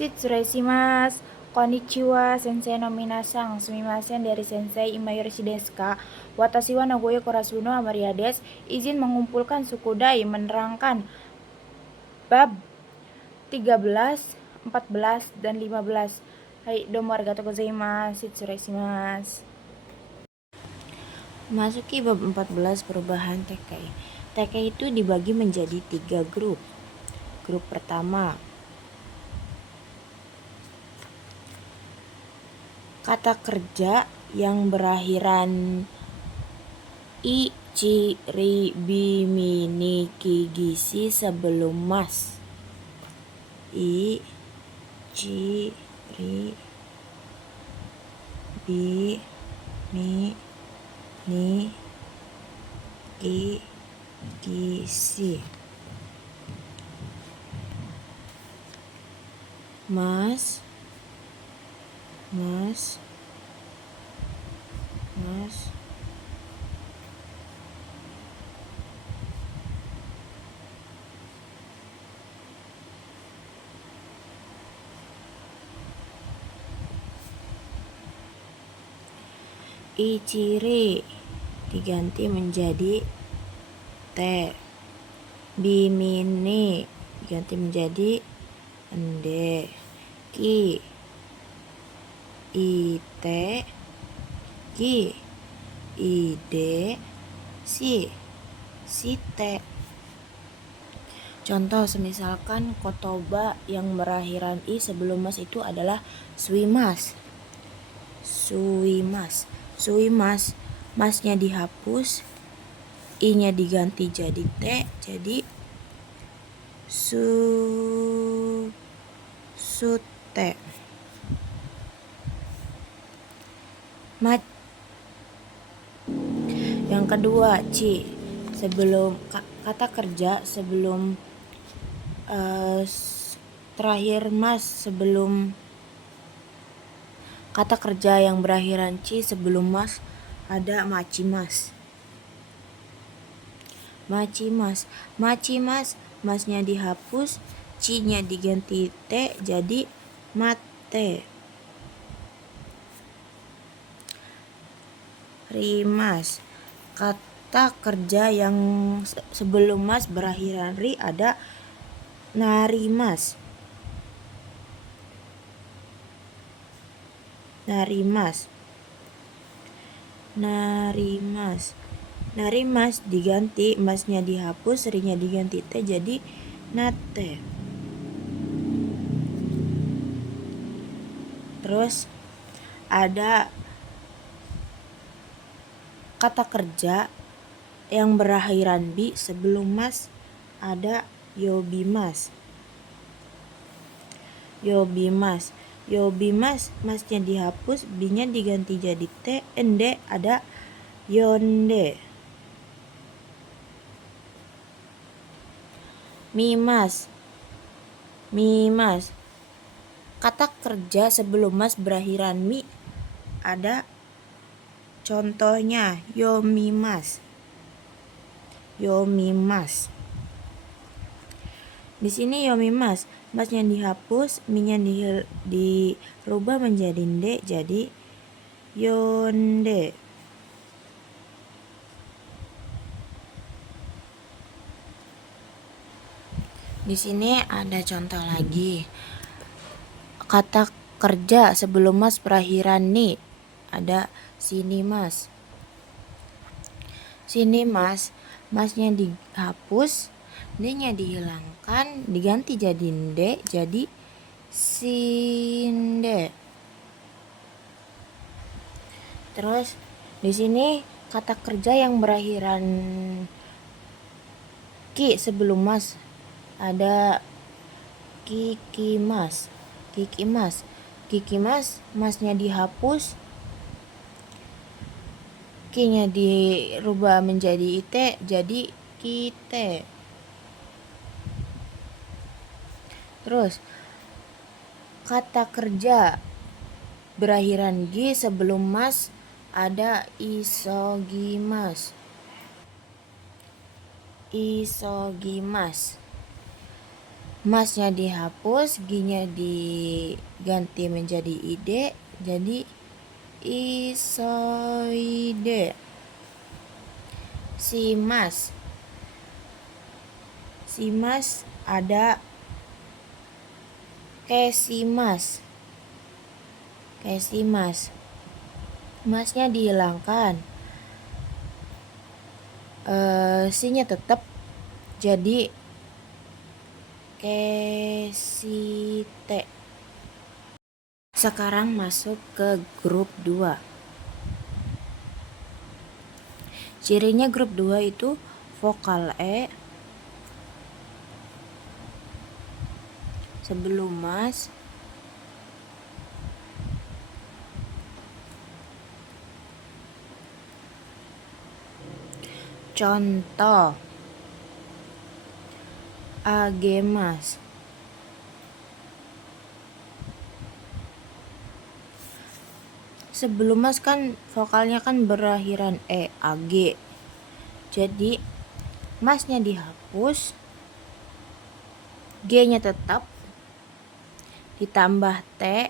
Shitsuresimasu, konnichiwa, sensei no minasan, sumimasen dari sensei imayoshi desu ka? Watashi wa Nagoya Karasuno Amaria desu. Izin mengumpulkan suku Dai menerangkan bab 13, 14, dan 15. Hai, domo arigatou gozaimasu. Shitsuresimasu. Masuki bab 14 perubahan tekai. Tekai itu dibagi menjadi 3 grup. Grup pertama, kata kerja yang berakhiran i, ci, ri, bi, mi, ni, ki, gisi sebelum mas. I, ci, ri, bi, mi, ni, ki, gisi. Mas, mas, mas, iciri diganti menjadi te, bimini diganti menjadi ende, ki, ite, ki, ide, si, site. Contoh semisalkan kotoba yang berakhiran i sebelum mas itu adalah suimas. Suimas. Suimas, masnya dihapus, i-nya diganti jadi te, jadi sute. Yang kedua, ci. Sebelum kata kerja sebelum terakhir mas, sebelum kata kerja yang berakhiran ci sebelum mas ada macimas. Macimas. Macimas, masnya dihapus, ci-nya diganti te jadi mate. Rimas. Kata kerja yang sebelum mas berakhiran ri ada narimas. Narimas. Narimas. Narimas diganti, masnya dihapus, ri-nya diganti te jadi nate. Terus ada kata kerja yang berakhiran bi sebelum mas ada yobimas. Yobimas. Yobimas, masnya dihapus, bi-nya diganti jadi te, ende ada yonde. Mimas. Mimas. Kata kerja sebelum mas berakhiran mi ada contohnya yomimas. Yomimas. Di sini yomimas, masnya dihapus, mi-nya dirubah menjadi nde jadi yonde. Di sini ada contoh lagi. Kata kerja sebelum mas berakhiran ni ada sini mas. Sini mas, masnya dihapus, D-nya dihilangkan, diganti jadi nde, jadi sinde. Terus di sini kata kerja yang berakhiran ki sebelum mas ada kikimas. Kikimas. Kikimas, masnya dihapus, ki-nya dirubah menjadi ite jadi kite. Terus kata kerja berakhiran gi sebelum mas ada isogimas. Isogimas. Masnya dihapus, G-nya diganti menjadi ide, jadi isoide. Simas. Simas ada kesimas. Kesimas. Masnya dihilangkan. Si-nya tetap jadi kesite. Sekarang masuk ke grup 2. Cirinya grup 2 itu vokal E sebelum mas contoh agemas. Sebelum mas kan vokalnya kan berakhiran E, ag. Jadi masnya dihapus, G-nya tetap, ditambah T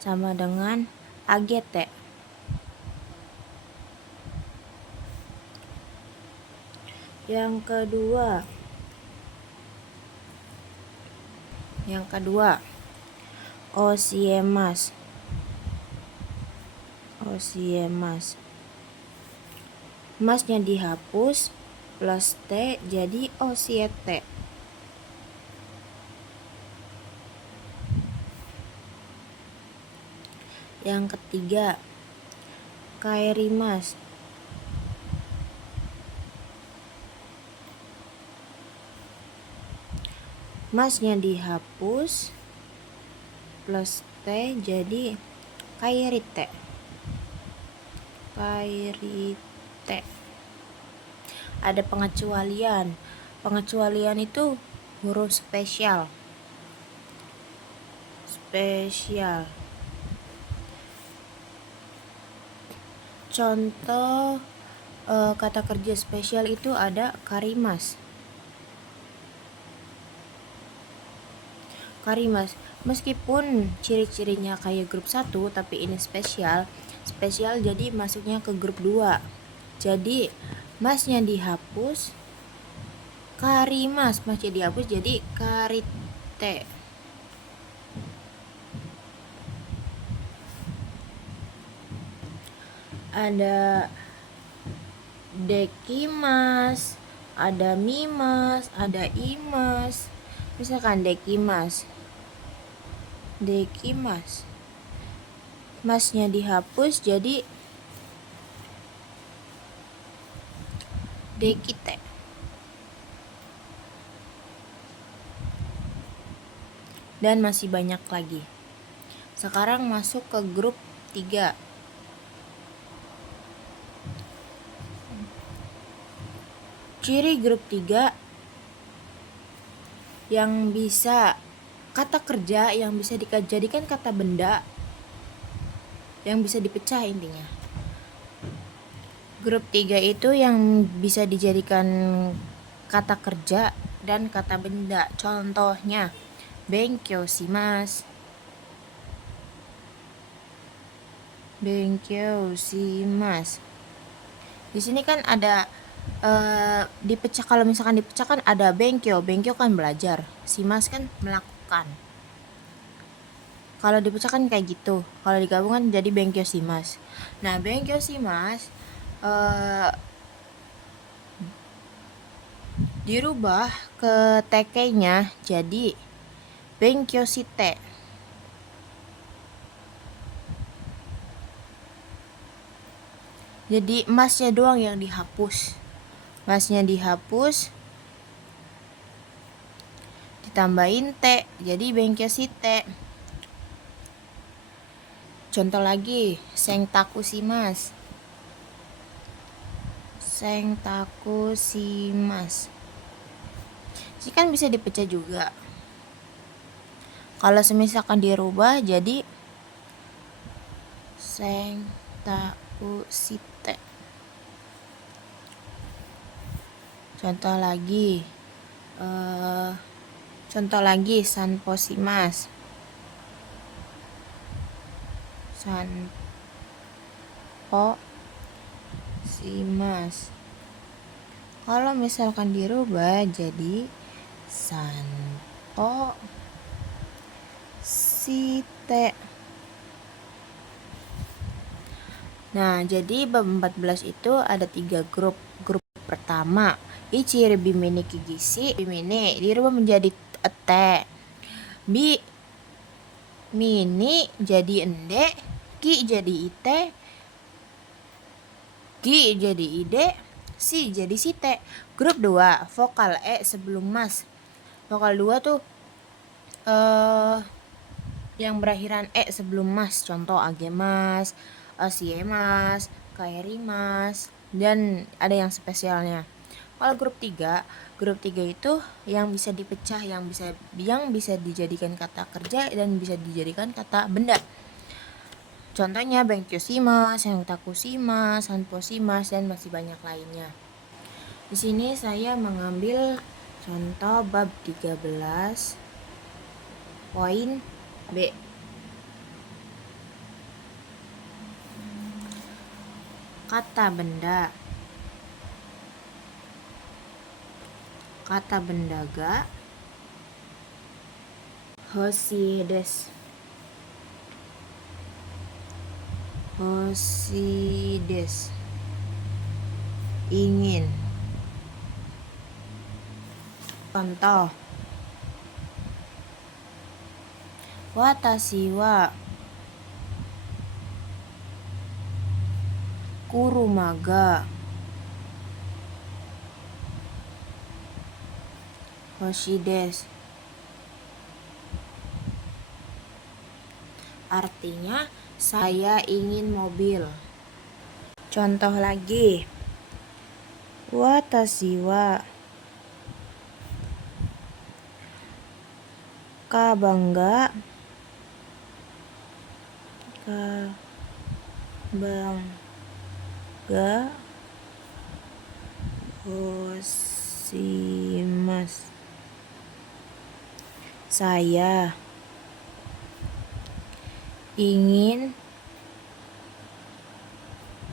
sama dengan AGT. Yang kedua osiemas. Osiemas. Masnya dihapus plus T jadi osiete. Yang ketiga kaerimas. Masnya dihapus plus T jadi kairite. Kairite. Ada pengecualian. Pengecualian itu huruf spesial. Spesial. Contoh kata kerja spesial itu ada karimas. Karimas, meskipun ciri-cirinya kayak grup 1 tapi ini spesial jadi masuknya ke grup 2. Jadi masnya dihapus, karimas masnya dihapus jadi karite. Ada dekimas, ada mimas, ada imas. Misalkan dekimas. Masnya dihapus jadi dekite. Dan masih banyak lagi. Sekarang masuk ke grup 3. Ciri grup 3 yang bisa kata kerja yang bisa dijadikan kata benda yang bisa dipecah intinya. Grup 3 itu yang bisa dijadikan kata kerja dan kata benda. Contohnya benkyoshimasu. Benkyoshimasu. Di sini kan ada dipecah. Kalau misalkan dipecah kan ada benkyo kan belajar, shimas kan melakukan. Kalau dipecah kan kayak gitu, kalau digabung kan jadi benkyo shimas. Nah benkyo shimas dirubah ke tk nya jadi benkyo shite. Jadi masnya doang yang dihapus. Masnya dihapus, ditambahin T jadi benkyosite. Contoh lagi sengtakushimasu. Sengtakushimasu. Ini kan bisa dipecah juga. Kalau semisalkan dirubah jadi sengtakusite. Contoh lagi Contoh lagi, sanposimas. Sanposimas. Kalau misalkan dirubah jadi sanposite. Nah, jadi bab 14 itu ada 3 grup. Grup pertama, Ichiri bimini kigisi, bimini dirubah menjadi ete. Bi mini jadi ende, ki jadi ite, gi jadi ide, si jadi site. Grup 2, vokal e sebelum mas. Vokal 2 tuh yang berakhiran e sebelum mas. Contoh agemas, siemas, kaerimas, dan ada yang spesialnya. Kalau grup 3 itu yang bisa dipecah, yang bisa dijadikan kata kerja dan bisa dijadikan kata benda. Contohnya benkyoshimasu, santakushimasu, sanposhimasu, dan masih banyak lainnya. Di sini saya mengambil contoh bab 13 poin B. Kata benda. Kata benda ga hoshii desu. Hoshii desu. Ingin. Contoh. Watashi wa kuruma ga hoshii desu. Artinya saya ingin mobil. Contoh lagi. Watashi wa kaban ga hoshimasu. Saya ingin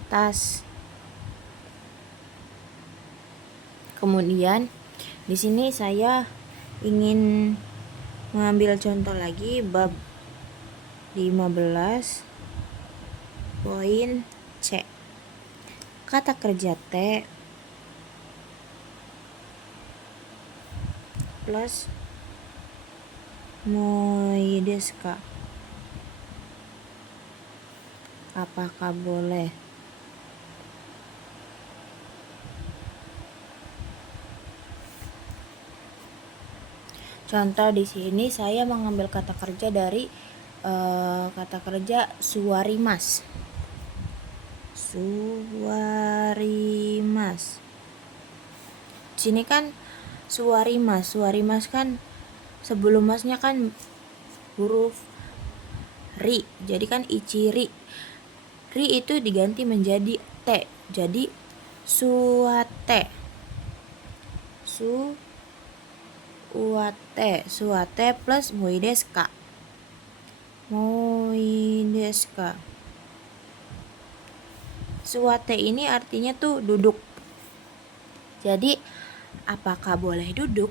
tas. Kemudian di sini saya ingin mengambil contoh lagi bab 15 poin C. Kata kerja T plus moi desu ka? Apakah boleh? Contoh di sini saya mengambil kata kerja dari kata kerja suwarimas. Suwarimas. Di sini kan suwarimas. Suwarimas kan sebelum masnya kan huruf ri. Jadi kan ichiri. Ri itu diganti menjadi te. Jadi suwate. Suwate plus moi desu ka? Moi desu ka? Suwate ini artinya tuh duduk. Jadi apakah boleh duduk?